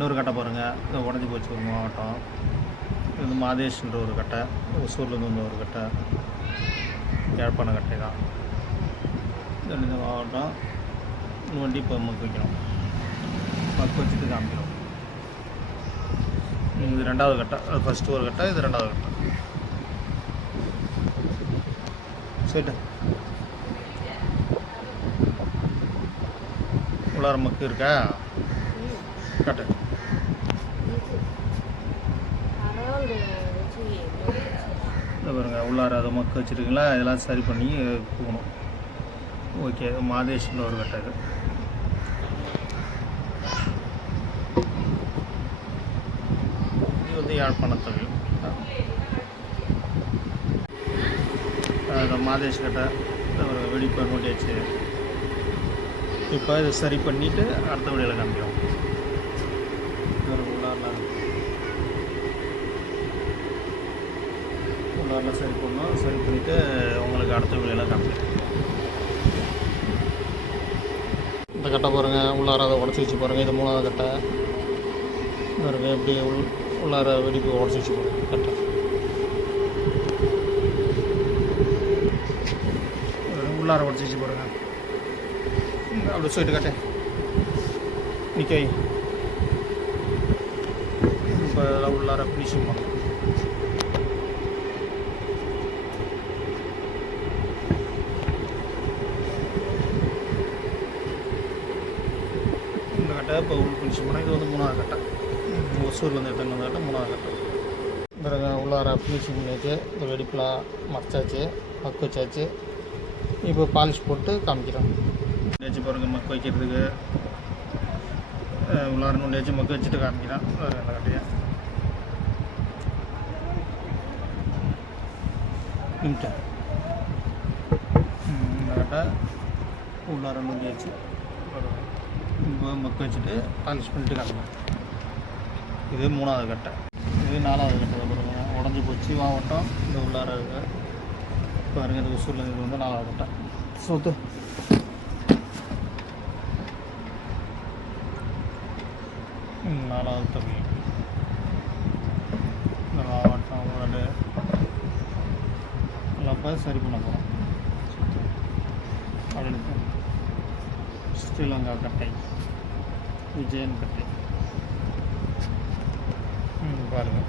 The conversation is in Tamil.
இன்னொரு கட்டை பாருங்கள், இது உடஞ்சி போச்சு ஒரு மாவட்டம். இது வந்து மாதேஷ்ன்ற ஒரு கட்டை, ஒசூர்லேருந்து வந்து ஒரு கட்டை, யாழ்ப்பாண கட்டை தான். இந்த மாவட்டம் வண்டி இப்போ மக்கு வைக்கணும், மக்கு வச்சுட்டு காமிக்கிறோம். இது ரெண்டாவது கட்டை, அது ஃபஸ்ட்டு ஒரு கட்டை, இது ரெண்டாவது கட்டை. சரி, உள்ளார மக்கு இருக்கா கட்டை? பாருங்க, உள்ளார அதை மக்கு வச்சுருக்கீங்களா, இதெல்லாம் சரி பண்ணி போகணும். ஓகே, மாதேஷ்ன்ற ஒரு கட்டை. இது வந்து யாழ்ப்பாணத்தொழில். மாதேஷ் கட்டை ஒரு வெடிப்பை நோட்டியாச்சு. இப்போ இதை சரி பண்ணிவிட்டு அடுத்த வழியில் காமிக்கிறோம். உள்ளாரில் சரி பண்ணோம், சரி பண்ணிவிட்டு உங்களுக்கு அடுத்த வழியில் காமிக்கிறோம். இந்த கட்டை பாருங்கள், உள்ளார அதை உடச்சி வச்சு பாருங்கள். இது மூணாவது கட்டை பாருங்கள், எப்படி உள்ளார வெடிப்பு உடச்சி வச்சு பாருங்கள் கட்டை. உள்ளார உடச்சி வச்சு பாருங்கள். அப்படி சொல்லிட்டு கட்டேன் நிற்க. இப்போ அதெல்லாம் உள்ளார ஃபினிஷிங் பண்ணணும். இந்த கட்டை இப்போ உள் ஃபினிஷிங் பண்ணால் இது வந்து மூணாவது கட்டை. ஒசூர்லேருந்து எடுத்துன்னு வந்த கட்டை மூணாவது கட்டை. பிறகு உள்ளார ஃபினிஷிங் பண்ணியாச்சு, இந்த வெடிப்பெலாம் மறைச்சாச்சு, மக்கு வச்சாச்சு. இப்போ பாலிஷ் போட்டு காமிக்கிறோம். நெச்சு பாருங்கள், மக்கு வைக்கிறதுக்கு உள்ளார நோண்டியாச்சு, மக்கு வச்சுட்டு காமிக்கிறேன். அந்த கட்டையை இந்த கட்டை உள்ளார நோண்டியாச்சு. இப்போ மக்கு வச்சுட்டு பாலிஷ் பண்ணிட்டு காமிக்கிறேன். இது மூணாவது கட்டை. இது நாலாவது கட்டை பாருங்கள், உடஞ்சி போச்சு மாவட்டம். இந்த உள்ளார இருக்கு பாருங்கள், இந்த ஒசூரில் இது வந்து நாலாவது கட்டை. சொத்து நாலாவது தொழில் இந்த மாவட்டம் ஊழல் எல்லாம் சரி பண்ண போகிறோம். அடுத்து ஸ்ரீலங்கா கட்டை, விஜயன் கட்டை பாருங்கள்.